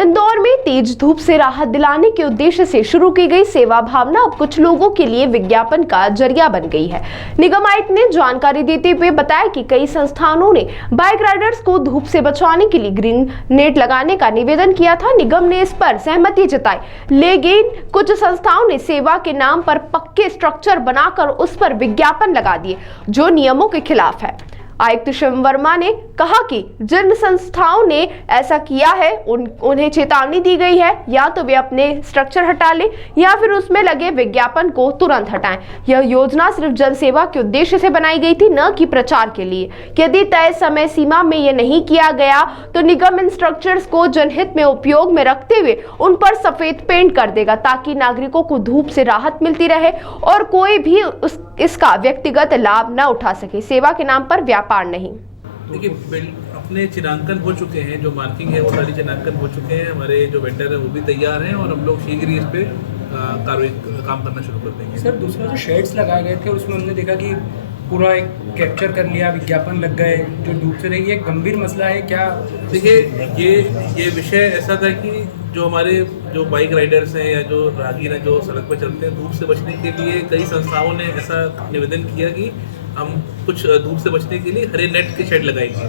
इंदौर में तेज धूप से राहत दिलाने के उद्देश्य से शुरू की गई सेवा भावना अब कुछ लोगों के लिए विज्ञापन का जरिया बन गई है। निगम आयुक्त ने जानकारी देते हुए बताया कि कई संस्थानों ने बाइक राइडर्स को धूप से बचाने के लिए ग्रीन नेट लगाने का निवेदन किया था। निगम ने इस पर सहमति जताई, लेकिन कुछ संस्थाओं ने सेवा के नाम पर पक्के स्ट्रक्चर बनाकर उस पर विज्ञापन लगा दिए, जो नियमों के खिलाफ है। आयुक्त शिव वर्मा ने कहा कि जिन संस्थाओं ने ऐसा किया है उन्हें चेतावनी दी गई है, या तो वे अपने स्ट्रक्चर हटा लें या फिर उसमें लगे विज्ञापन को तुरंत हटाएं। यह योजना सिर्फ जनसेवा के उद्देश्य से बनाई गई थी, न कि प्रचार के लिए। यदि तय समय सीमा में यह नहीं किया गया तो निगम इन स्ट्रक्चर्स को जनहित में उपयोग में रखते हुए उन पर सफेद पेंट कर देगा, ताकि नागरिकों को धूप से राहत मिलती रहे और कोई भी इसका व्यक्तिगत लाभ न उठा सके। सेवा के नाम पर व्यापार नहीं। देखिए, अपने चिन्हांकन हो चुके हैं, जो मार्किंग है वो सारी चिन्हांकन हो चुके हैं। हमारे जो वेंडर है वो भी तैयार हैं और हम लोग शीघ्र ही इस पे काम करना शुरू कर देंगे। सर, दूसरा जो शेड्स लगाए गए थे उसमें हमने देखा कि पूरा एक कैप्चर कर लिया, विज्ञापन लग गए जो धूप से रही है। एक गंभीर मसला है क्या? देखिए, ये विषय ऐसा था कि जो हमारे जो बाइक राइडर्स हैं या जो राहगीर हैं जो सड़क पर चलते हैं, धूप से बचने के लिए कई संस्थाओं ने ऐसा निवेदन किया कि हम कुछ धूप से बचने के लिए हरे नेट के शेड लगाएंगे।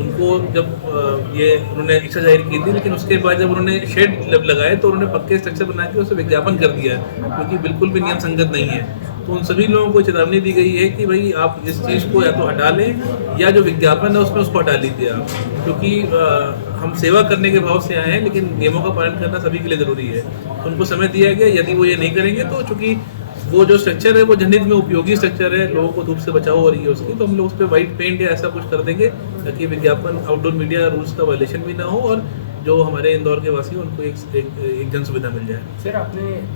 उनको जब ये उन्होंने इच्छा जाहिर की थी, लेकिन उसके बाद जब उन्होंने शेड लगाए तो उन्होंने पक्के स्ट्रक्चर बना के उसे विज्ञापन कर दिया, क्योंकि बिल्कुल भी नियम संगत नहीं है। तो उन सभी लोगों को चेतावनी दी गई है कि भाई आप इस चीज़ को या तो हटा लें या जो विज्ञापन है उसमें उसको हटा लीजिए आप, क्योंकि हम सेवा करने के भाव से आए हैं, लेकिन नियमों का पालन करना सभी के लिए ज़रूरी है। तो उनको समय दिया गया, यदि वो ये नहीं करेंगे तो चूँकि वो जो स्ट्रक्चर है वो जनहित में उपयोगी स्ट्रक्चर है, लोगों को धूप से बचाव हो रही है उसकी, तो हम लोग उस पर वाइट पेंट या ऐसा कुछ कर देंगे ताकि विज्ञापन आउटडोर मीडिया रूल्स का वायलेशन भी ना हो और जो हमारे इंदौर के वासी हैं उनको एक जन सुविधा मिल जाए। सर, आपने